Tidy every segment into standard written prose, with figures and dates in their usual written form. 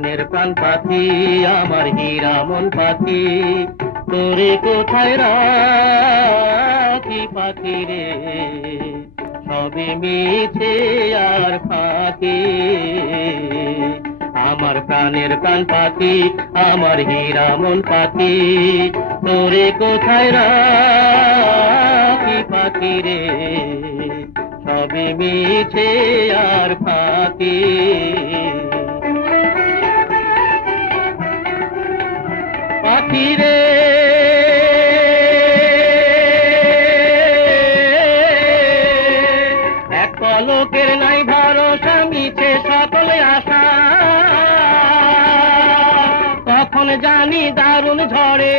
প্রাণের প্রাণ পাখি আমার হীরা মন পাখি তোরে কোথায় রাখি পাখি রে সবে মিছে আর ফাঁকি আমার প্রাণের প্রাণ পাখি আমার হীরা মন পাখি তোরে কোথায় রাখি পাখি রে সবে মিছে আর ফাঁকি পাখি রে এক পলকের নাই ভরসা মিছে সকলে আশা কখন জানি দারুণ ঝড়ে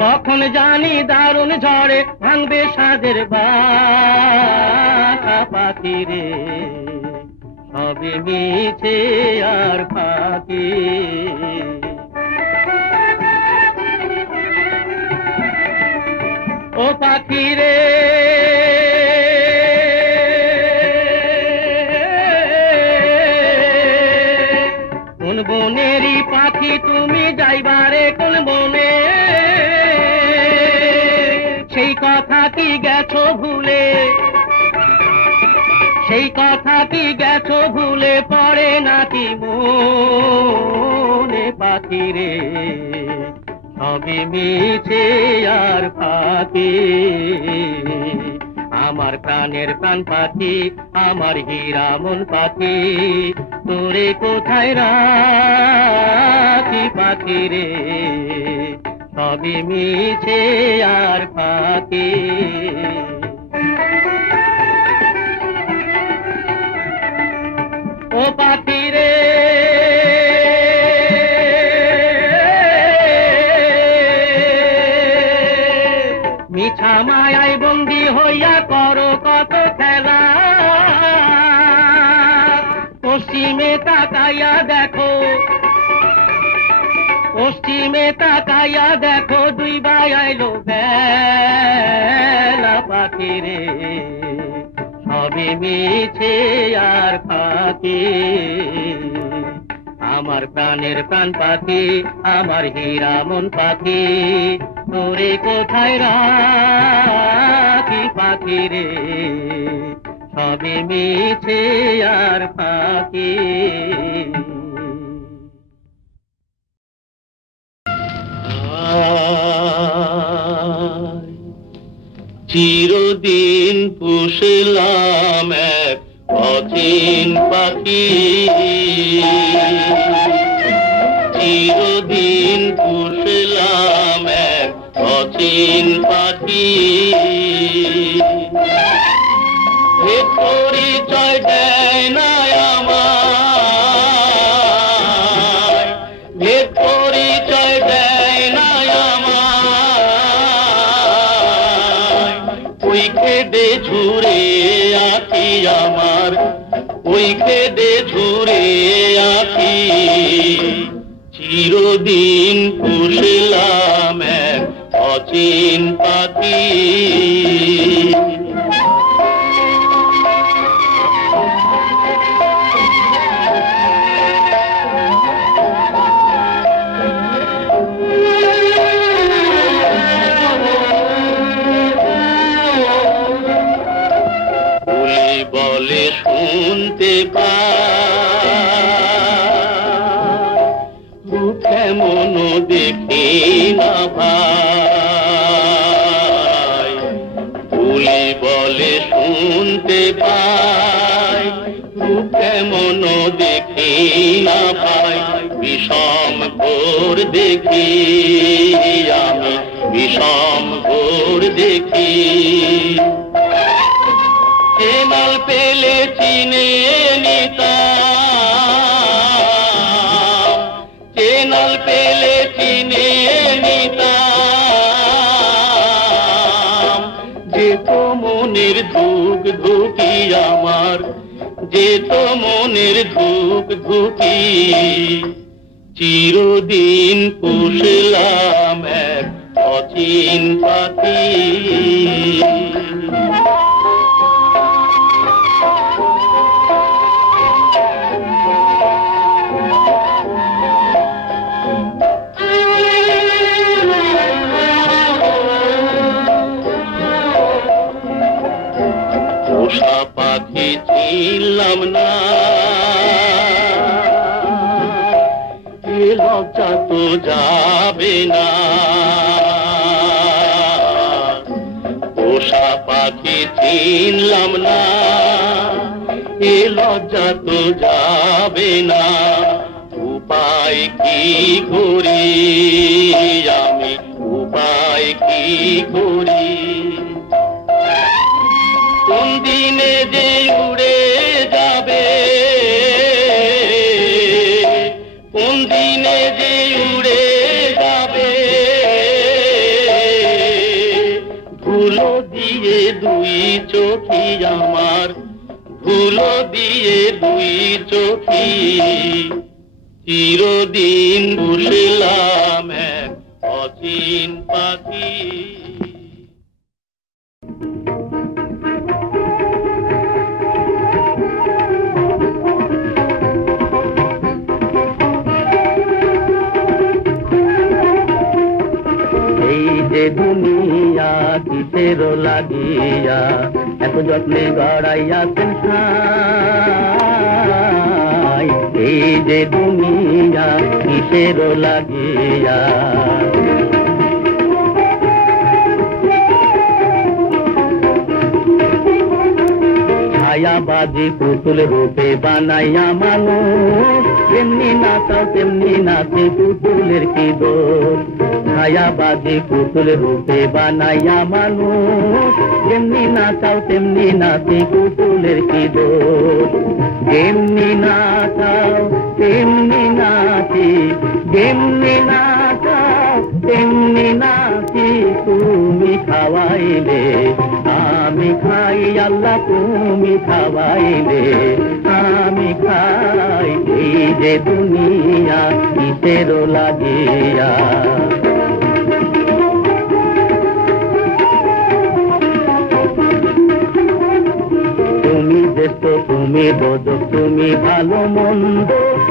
কখন জানি দারুণ ঝড়ে ভাঙবে সাদের বাসা পাখি রে সবে মিছে আর ফাঁকি ও পাখি রে কোন বনেরই পাখি তুমি যাইবারে কোন বনে সেই কথা কি গেছো ভুলে সেই কথা কি গেছো ভুলে পড়ে নাকি মনে পাখি রে সবে মিছে আর ফাঁকি আমার প্রাণের প্রাণ পাখি আমার হীরা মন পাখি তোরে কোথায় রাখি পাখি রে সবে মিছে আর ফাঁকি ও পাখি রে মিছা মায়ায় বন্দী হইয়া করো কত খেলা পশ্চিমে তাকাইয়া দেখো পশ্চিমে তাকাইয়া দেখো দুই ভাই আইলো বেলা পাখি রে সবে মিছে আর ফাঁকি আমার প্রাণের প্রাণ পাখি আমার হীরা মন পাখি তোরে কোথায় রাখি পাখি রে সবে মিছে আর ফাঁকি চিরদিন পুষলাম এক অচিন পাখি চিরদিন পুষলাম এক অচিন পাখি পরিচয় দেয় না আমায় পরিচয় দেয় না আমায় ওই খেদে ঝুরে আছি আমার ওই খেদে ঝুরে আছি চিরদিন পুষলাম এক অচিন পাখি বলে শুনতে পাই কেমন দেখি না ভাই ভুলে বলে শুনতে পাই কেমন দেখি না ভাই বিষম ঘোর দেখি আমি বিষম ঘোর দেখি কেনাল পেলে চিনে নিতাম কেনাল পেলে চিনে নিতাম যে তো মনের ধুক ধুকি আমার যে তো মনের ধুক ধুকি চিরদিন পুষলাম এক অচিন পাখি পোষা পাখি চিনলাম না, এ লজ্জা তো যাবে না। পোষা পাখি চিনলাম না, এ লজ্জা তো যাবে না। উপায় কি করি আমি, উপায় কি করি? কোন দিনে যে উড়ে যাবে, কোন দিনে যে উড়ে যাবে, ধুলো দিয়ে দুই চোখি আমার, ধুলো দিয়ে দুই চোখি, চিরদিন বসলাম এক অচিন পাখি। এই যে দুনিয়া কিসের লাগিয়া এত যত্নে গড়াইয়াছেন ঠাই, এই যে দুনিয়া কিসের লাগিয়া। ছায়াবাজি পুতুল রূপে বানাইয়া মানুষ, তেমনি নাচাও তেমনি নাচে পুতুলের কি দোষ। ছায়াবাজি পুতুল রূপে বানাইয়া মানুষ, যেমনি নাচাও তেমনি নাচে পুতুলের কি দোষ। যেমনি নাচাও তেমনি নাচি, যেমনি নাচাও তেমনি নাচি, তুমি খাওয়াইলে আমি খাই আল্লাহ, তুমি খাওয়াইলে আমি খাই। এই যে দুনিয়া কিসের লাগিয়া। তুমি দেশ তুমি দোদক, তুমি ভালো মন্দ,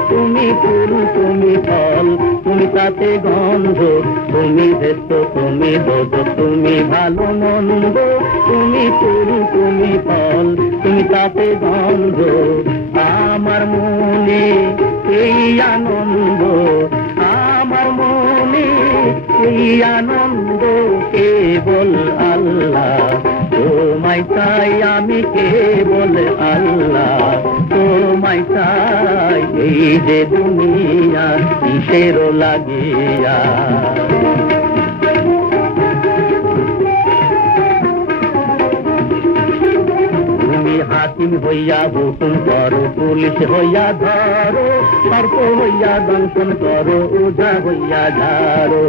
তুমি ফুল তুমি ফল, তুমি তাতে গন্ধ। তুমি দেশ তুমি দোদক, তুমি ভালো মন্দ, তুমি ফুল তুমি ফল, তুমি তাতে গন্ধ। আমার মনে এই আনন্দ, আমার মনে এই আনন্দ, কেবল আল্লাহ তোমায় চাই আমি, কেবল আল্লাহ তোমায় চাই। এই যে দুনিয়া কিসের লাগিয়া। তুমি হাকিম হইয়া হুকুম করো, পুলিশ হইয়া ধরো, সর্প হইয়া দংশন করো, ওঝা হইয়া ঝাড়ো।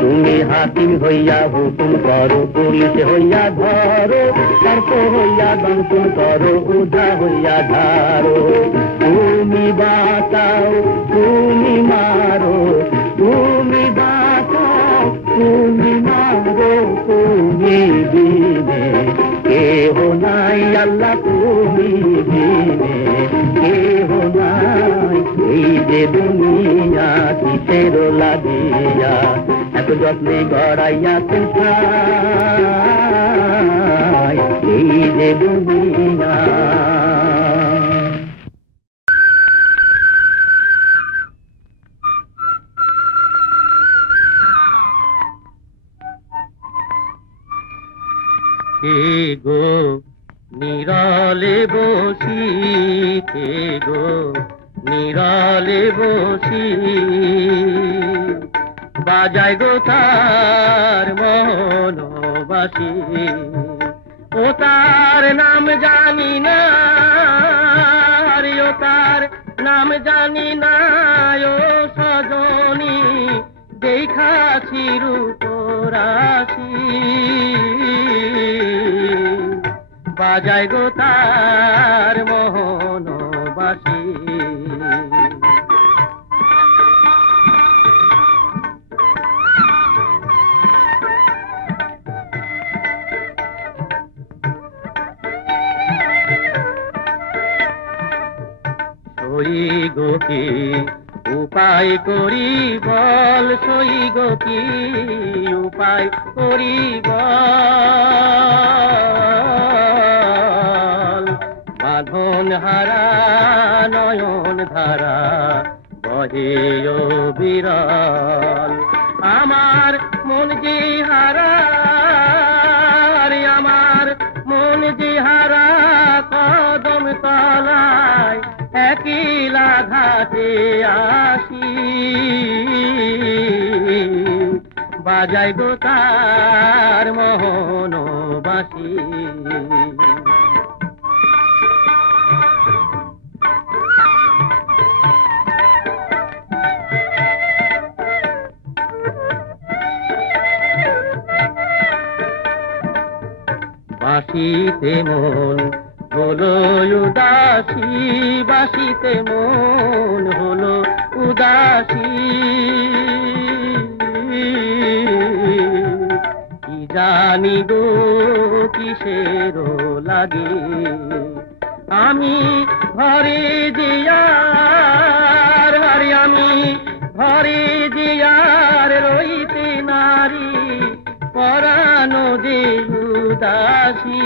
তুমি হাকিম হইয়া হুকুম করো, পুলিশ হইয়া ধরো, সর্প হইয়া দংশন করো, ওঝা হইয়া ঝাড়ো। তুমি বাঁচাও তুমি মারো, তুমি বাঁচাও তুমি মারো, তুমি বিনে কেহ নাই আল্লাহ, তুমি বিনে কেহ নাই। এই যে দুনিয়া কিসের লাগিয়া এত যত্নে গড়াইয়াছেন ঠাই, এই যে দুনিয়া। কে গো নিরালে বসি, কে গো নিরালে বসি, বাজায় গো তার মনবাসী। ও তার নাম জানি না, ও তার নাম জানি না, ও সজনী দেখাছি রূপরাশি, বাজায় গো তার মোহনবাসী। সই গো কি উপায় করি বল, সই গো কি উপায় করি বল, বাঁধন হারা নয়ন ধারা বহে বিরল। আমার মন যে হারা, আমার মন যে হারা কদম তলায় একলা ঘাটে আসি, বাজাই গো তার মোহন বাঁশি। বাঁশিতে মন হলো উদাসী, বাঁশিতে মন হলো উদাসী, কি জানি গো কিসের লাগে। আমি ঘরে জিয়ার, আমি ঘরে জিয়ার রইতে নারী পরানো যে উদাসী,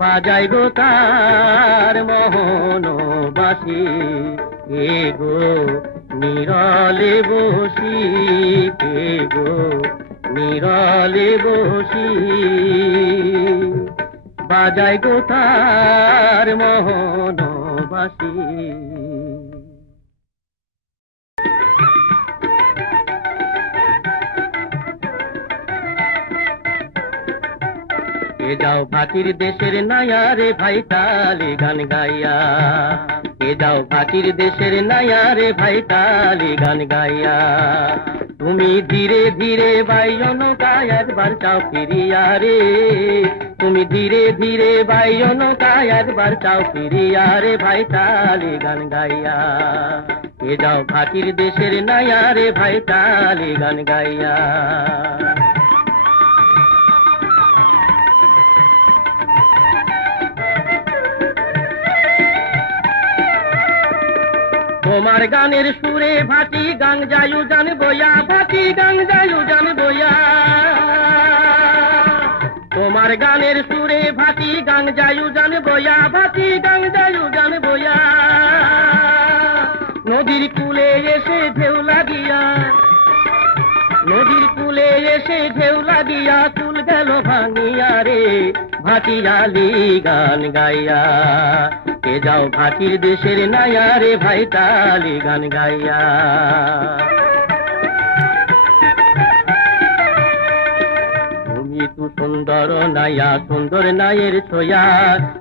বাজাই গো তার মোহন বাঁশি। কে গো নিরলে বসি, কে গো নিরলে বসি, বাজাই গো তার মোহন বাঁশি। কে যাও ভাটির দেশের নায়া রে ভাই তালি গান গাইয়া, কে যাও ভাটির দেশের নায়া রে ভাই তালি গান গাইয়া। তুমি ধীরে ধীরে বাইও নৌকায় একবার চাও ফিরিয়া রে, তুমি ধীরে ধীরে বাইও নৌকায় একবার চাও ফিরিয়া রে ভাই তালি গান গাইয়া। কে যাও ভাটির দেশের নায়া রে ভাই তালি গান গাইয়া। তোমার গানের সুরে ভাটি গান যায়ু জান বইয়া, ভাটি গান যায়ু জান বইয়া। তোমার গানের সুরে ভাটি গান যায়ু জান বইয়া, ভাটি গান যায়ু জান বইয়া। নদীর কূলে এসে ঢেউ লাগিয়া, নদীর কূলে এসে ঢেউ লাগিয়া চুল গেল ভাঙিয়া রে ভাটিয়ালি গান গাইয়া। কে যাও ভাটির দেশের নায়া রে ভাই তালি গান গাইয়া। তুমি তু সুন্দর নায়া, সুন্দর নায়ের ছোয়া,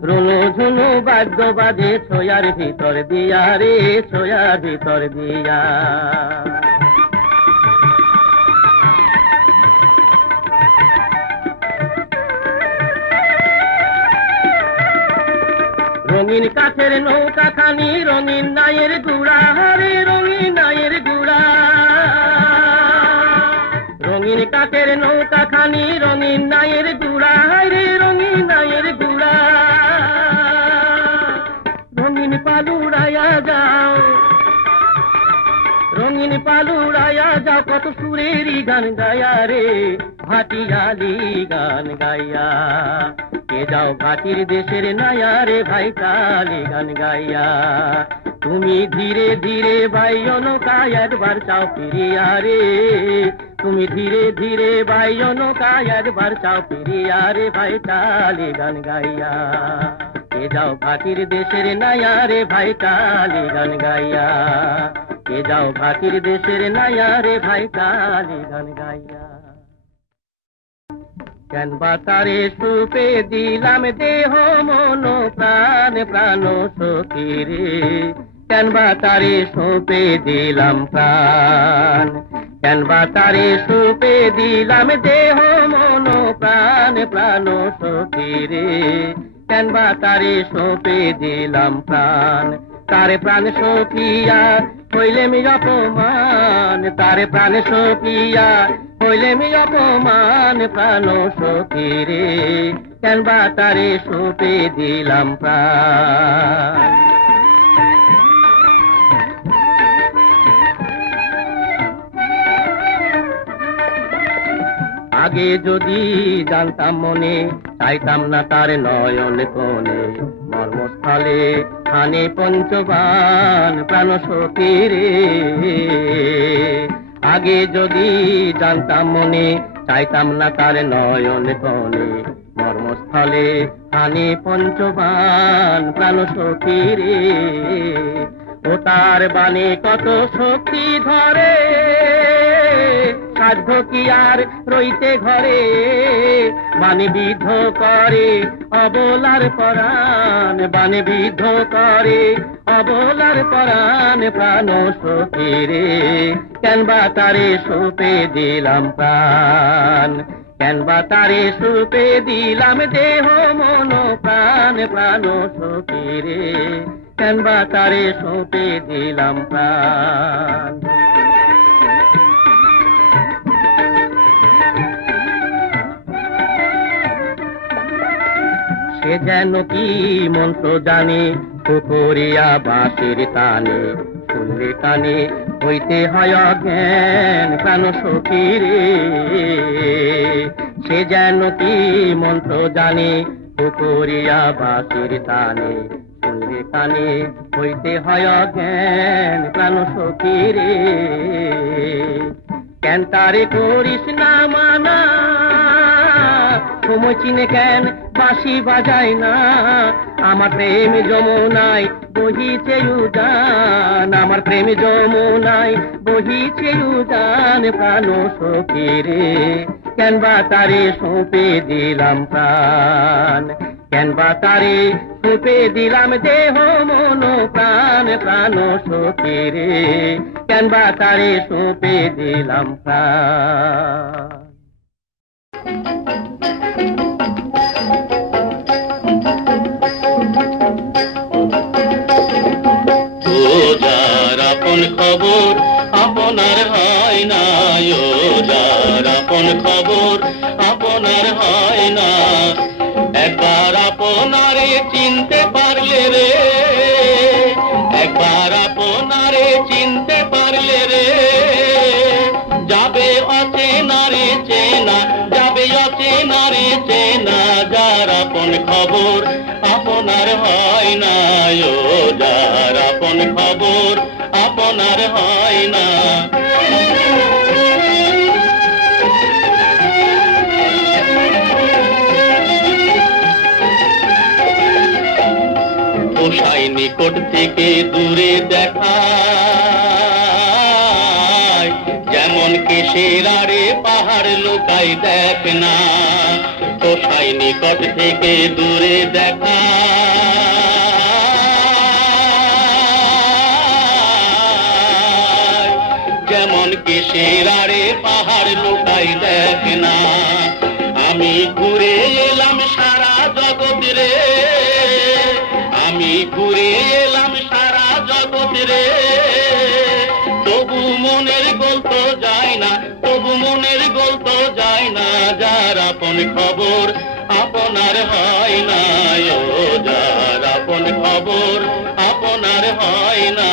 রনু ঝুনু বাদ্য বাজে ছোয়ার ভিতর দিয়া রে, ছোয়ার ভিতর দিয়া। রঙিন কাঠের নৌকা খানি রঙিন নায়ের গুড়া, রে রঙিন নায়ের গুড়া। রঙিন কাঠের নৌকা খানি রঙিন নায়ের গুড়া, রে রঙিন নায়ের গুড়া। রঙিন পালুড়াইয়া যাও, রঙিন পালুড়াইয়া যাও কত সুরেরই গান গায়া রে ভাটিয়ালি গান গাইয়া। কে যাও ভাটির দেশের নায়া রে ভাই তালি গান গাইয়া। তুমি ধীরে ধীরে বাইও নৌকায় একবার চাও ফিরিয়া রে, তুমি ধীরে ধীরে বাইও নৌকায় একবার চাও ফিরিয়া রে ভাই তালি গান গাইয়া। কে যাও ভাটির দেশের নায়া রে ভাই তালি গান গাইয়া। কে যাও ভাটির দেশের নায়া রে ভাই তালি গান গাইয়া। কেন বা তারে সুপে দিলাম দেহ মন প্রাণ প্রাণ সখী রে, কেন বা তারে সুপে দিলাম প্রাণ, কেন বা তারে সুপে দিলাম দেহ মন প্রাণ প্রাণ সখী রে, কেন বা তারে সুপে দিলাম প্রাণ। তারে প্রাণ সখিয়া হইলে মি অপমান, তারে প্রাণ সখিয়া হইলে মি অপমান প্রাণ সখী রে, কেন বা তারে সুপে দিলাম প্রাণ। আগে যদি জানতাম মনে, চাইতাম না তার নয়ন কোণে, মর্মস্থলে হানে পঞ্চবান প্রাণ সখী রে। আগে যদি জানতাম মনে, চাইতাম না তার নয়ন কোণে, মর্মস্থলে হানে পঞ্চবান প্রাণ সখী রে। ও তার বাণী কত শক্তি ধরে, সাধ্য কি আর রইতে ঘরে, বাণী বিদ্ধ করে অবলার পরাণ, বাণী বিদ্ধ করে অবলার পরাণ প্রাণ সখী রে। কেন বা তারে সঁপে দিলাম প্রাণ, কেন বা তারে সঁপে দিলাম দেহ মন প্রাণ প্রাণ সখী রে। কেন বা তারে সঁপে দিলাম প্রাণ। সে যেন কি মন্ত্র জানে, পুকুরিয়া বাঁশের টানে, শুনলে কানে হইতে হয় অজ্ঞান প্রাণ সখী রে। সে যেন কি মন্ত্র জানে, পুকুরিয়া বাঁশের টানে, শুনলে কানে হইতে হয় অজ্ঞান প্রাণ সখী রে। কেন তারে করিস না মানা, সময় চিনে কেন বাঁশি বাজায় না, আমার প্রেম যমুনায় বহিছে উজান, আমার প্রেম যমুনায় বহিছে উজান প্রাণ সখী রে। কেন বা তারে সঁপে দিলাম প্রাণ, কেন বা তারে সঁপে দিলাম দেহ মন প্রাণ প্রাণ সখী রে। কেন বা তারে সঁপে দিলাম প্রাণ। যার আপন খবর আপনার হয় না, ও যার আপন খবর আপনার হয় না, একবার আপনারে চিনতে পারলে রে, একবার আপনারে চিনতে পারলে রে, যাবে অচেনা রে চেনা, যাবে অচেনা রে চেনা, যার আপন খবর আপনার হয় না, ও যার আপন খবর আপনার হয় না। পোষাই নিকট থেকে দূরে দেখা, যেমন কেশের আড়ে পাহাড় লুকাই দেখ না, পোষাই নিকট থেকে দূরে দেখা, যেমন কেশের আড়ে পাহাড় লুকাই দেখ না। আমি ঘুরে এলাম সারা জগৎ রে, আমি ঘুরে এলাম সারা জগৎ রে, তবু মনের গোল তো যায় না, তবু মনের গোল তো যায় না, যার আপন খবর আপনার হয় না, ও যার আপন খবর আপনার হয় না।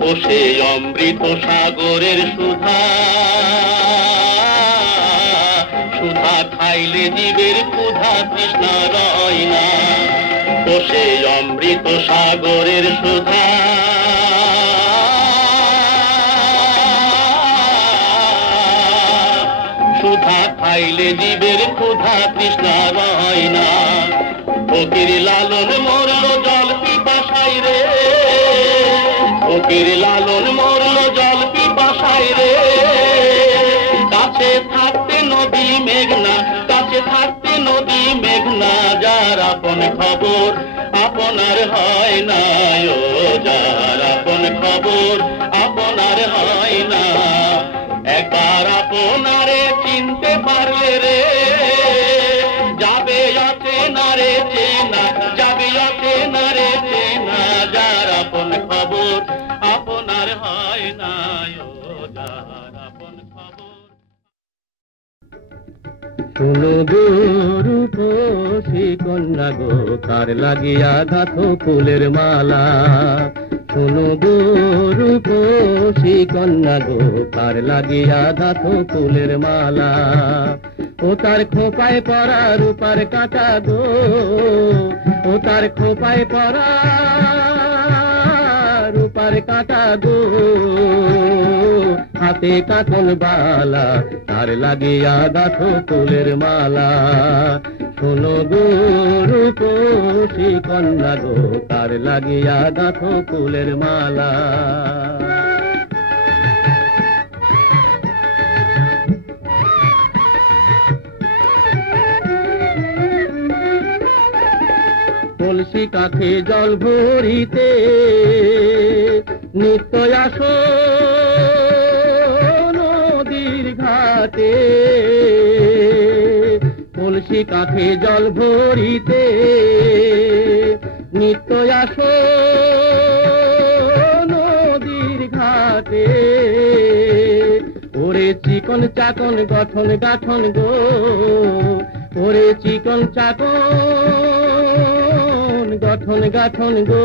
বসে অমৃত সাগরের সুধা, সুধা খাইলে জীবের ক্ষুধা তৃষ্ণা রয় না, বসে অমৃত সাগরের সুধা, সুধা খাইলে জীবের ক্ষুধা তৃষ্ণা রয় না। ফকির লালন মরল জল পিপাসায় রে, ফকির লালন মরল জল পিপাসায় রে, কাছে থাকতে নদী মেঘনা, কাছে থাকতে নদী মেঘনা, যার আপন খবর আপনার হয় না, ও যার আপন খবর আপনার হয় না, একবার আপনারে চিনতে পারলে রে, যাবে অচেনা রে চেনা, যাবে অচেনা রে চেনা, যার আপন খবর আপনার হয় না, ও যার আপন খবর। শোনো গো রূপসী কন্যা গো, কার লাগিয়া গাঁথো ফুলের মালা। শোনো গো রূপসী কন্যা গো, কার লাগিয়া গাঁথো ফুলের মালা। ও তার খোঁপায় পরা রূপার কাঁটা গো, ও তার খোঁপায় পরা রূপার কাঁটা গো, হাতে কাঁথন বালা, তার লাগিয়া গাঁথো ফুলের মালা। শোনো গো রূপসী কন্যা গো, তার লাগিয়া গাঁথো ফুলের মালা। কলসি কাঠে জল ভরিতে নিত্য আসো নদীর ঘাটে। কলসি কাঠে জল ভরিতে নিত্য আসো নদীর ঘাটে। ওরে চিকন চাকন গঠন গাঠন গো, ওরে চিকন চাকন গঠন গাঠন গো,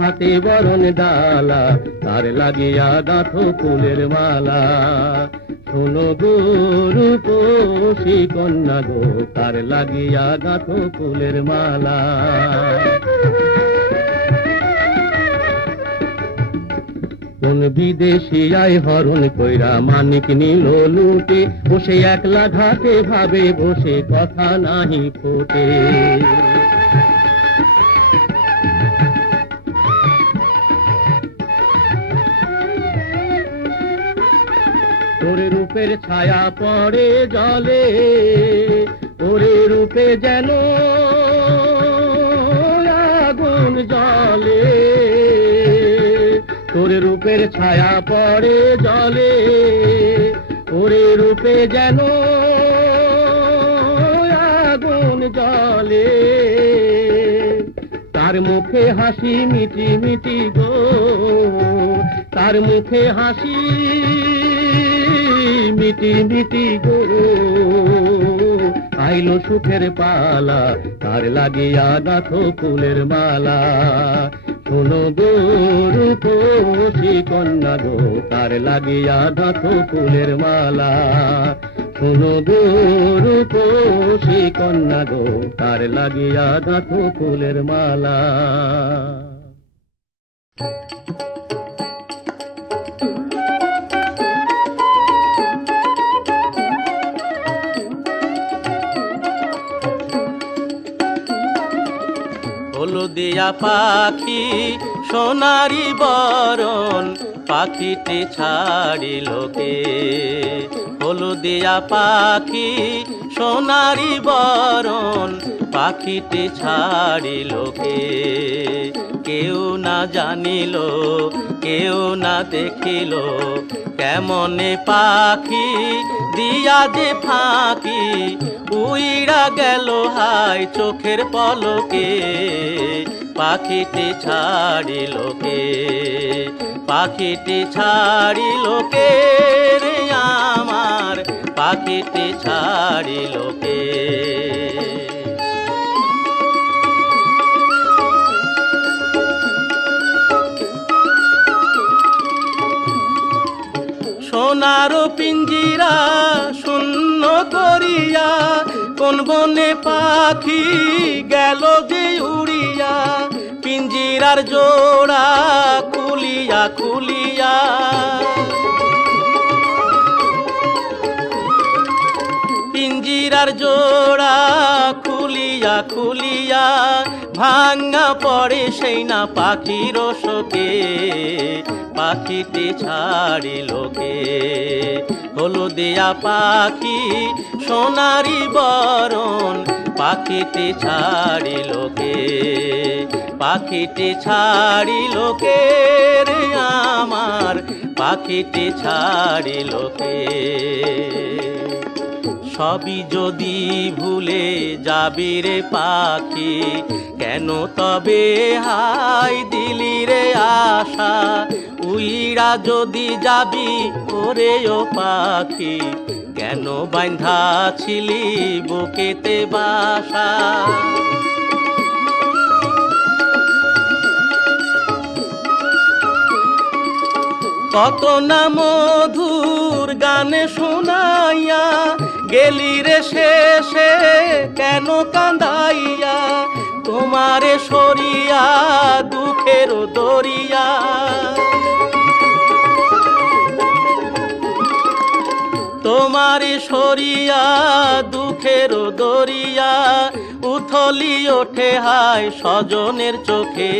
হাতে বরণ ডালা, তার লাগিয়া গাঁথো ফুলের মালা। শোনো গো রূপসী কন্যা গো, তার লাগিয়া গাঁথো ফুলের মালা। কোন বিদেশি আয় হরণ কইরা মানিক নিল লুটে, বসে একলা ঘাটে ভাবে বসে কথা নাহি ফোটে। ওরে রূপের ছায়া পড়ে জলে, ওরে রূপে যেন আগুন জলে। তোরে রূপের ছায়া পড়ে জলে, ওরে রূপে যেন আগুন জলে। তার মুখে হাসি মিটি মিটি গো, তার মুখে হাসি মিটি মিটি গো, আইলো সুখের পালা, তার লাগিয়া গাঁথো ফুলের মালা। শোনো গো রূপসী কন্যা গো, তার লাগিয়া গাঁথো ফুলের মালা। শোনো গো রূপসী কন্যা গো, তার লাগিয়া গাঁথো ফুলের মালা। হলদিয়া পাখি সোনারি বরণ, পাখিটি ছাড়িল কে। হলদিয়া পাখি সোনারি বরণ, পাখিটি ছাড়িল কে। কেউ না জানিল কেউ না দেখিল, কেমনে পাখি দিয়া যে ফাঁকি। উইড়া গেল হাই চোখের পলকে, পাখিটি ছাড়িল কে। পাখিটি ছাড়িল কে রে আমার, পাখিটি ছাড়িল কে। সোনার পিঞ্জিরা শূন্য করিয়া, কোন বনে পাখি গেল যে উড়িয়া। পিঞ্জিরার জোড়া খুলিয়া খুলিয়া, পিঞ্জিরার জোড়া খুলিয়া খুলিয়া, ভাঙা পড়ে সেই না পাখির শোকে। পাখিটি ছাড়িল কে। হলদিয়া পাখি সোনারি বরণ, পাখিটি ছাড়িল কে। পাখিটি ছাড়িল কে রে আমার, পাখিটি ছাড়িল কে। সবই যদি ভুলে যাবি রে পাখি, কেন তবে হাই দিলি রে আশা। উইড়া যদি যাবি ওরে ও পাখি, কেন বাঁধাছিলি বুকেতে বাসা। কত না মধুর গানে শোনাইয়া গেলি রে শেষে কেন কান্দাইয়া, তোমারে সরিয়া দুঃখের দরিয়া। তোমারে সরিয়া দুঃখের দরিয়া, উথলি ওঠে হায় স্বজনের চোখে,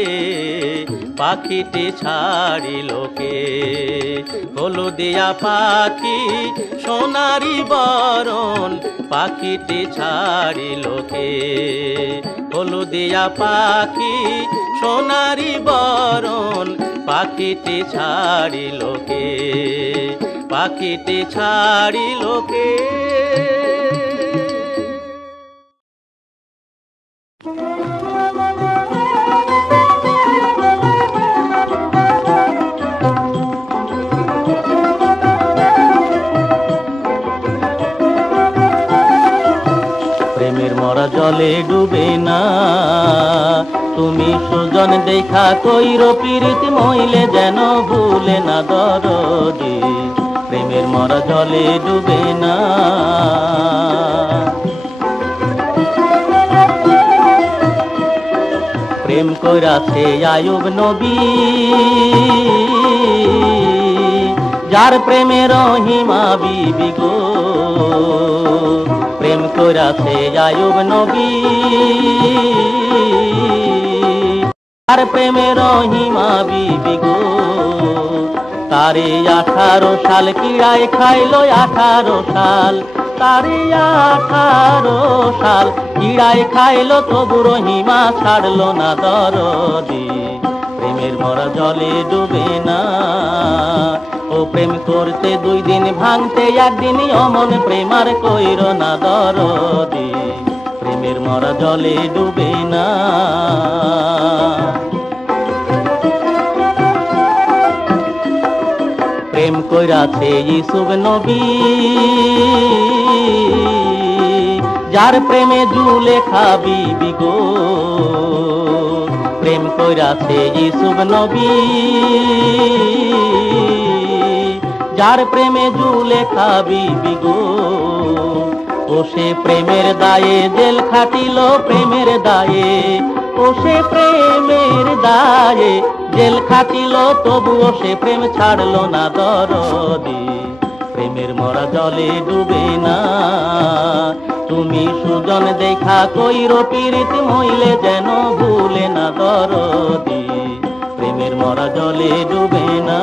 পাখিটি ছাড়িল কে। হলুদিয়া পাখি সোনারি বরণ, পাখিটি ছাড়িল কে। হলুদিয়া পাখি সোনারি বরণ, পাখিটি ছাড়িল কে। পাখিটি ছাড়িল কে। প্রেমের মরা জলে ডুবে না, তুমি সুজন দেখা কইর পীড়িত মইলে যেন ভুলে না দরদি। প্রেমের মরা জলে ডুবে না। প্রেম কইরাছে আয়ুব নবী, যার প্রেমের রহিমা বিবি গো। প্রেম কইরাছে আয়ুব নবী, যার প্রেমের রহিমা বিবি গো। তারে 18 সাল কিড়ায় খাইলো 18 সাল, তারে 18 সাল কিড়ায় খাইলো, তবু রহিমা ছাড়লো না দরদি। প্রেমের মরা জলে ডুবে না। ও প্রেম করতে 2 দিন ভাঙতে 1 দিন অমন প্রেমার কইর না দরদি। প্রেমের মরা জলে ডুবে না। প্রেম কইরাছে ইউসুফ নবী, যার প্রেমে জুলেখা বিবি গো। প্রেম কইরাছে ইউসুফ নবী, যার প্রেমে জুলেখা বিবি গো। ও সে প্রেমের দায়ে জেল খাটিল প্রেমের দায়ে, ও সে প্রেমের দায়ে জেল খাটিল, তবুও সে প্রেম ছাড়লো না দরদি। প্রেমের মরা জলে ডুবে না। তুমি সুজন দেখা কইর পীড়িত মইলে যেন ভুলে না দরদি। প্রেমের মরা জলে ডুবে না।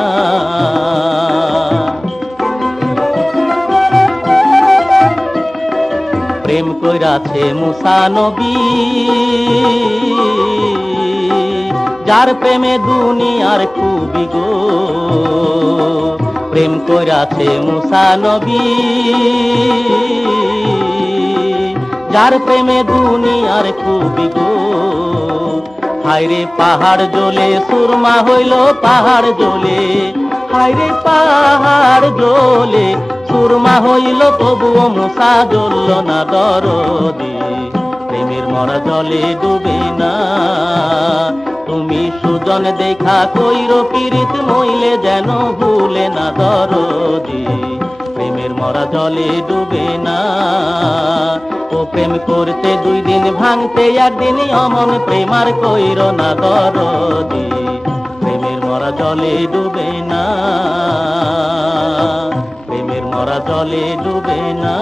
প্রেম কইরাছে মুসা নবী, যার প্রেমে দুনিয়ার খুবই গো। প্রেম কইরাছে মুসা নবী, যার প্রেমে দুনিয়ার খুবই গো। হায়রে পাহাড় জ্বলে সুরমা হইল পাহাড় জ্বলে, হায়রে পাহাড় জ্বলে সুরমা হইল, তবুও মুসা জ্বলল না দরদি। প্রেমের মরা জলে ডুবে না। তুমি সুজন দেখা কইর পীড়িত মইলে যেন ভুলে না দরদি। প্রেমের মরা জলে ডুবে না। ও প্রেম করতে 2 দিন ভাঙতে 1 দিন অমন প্রেমার কইর না দরদি। প্রেমের মরা জলে ডুবে না। প্রেমের মরা জলে ডুবে না।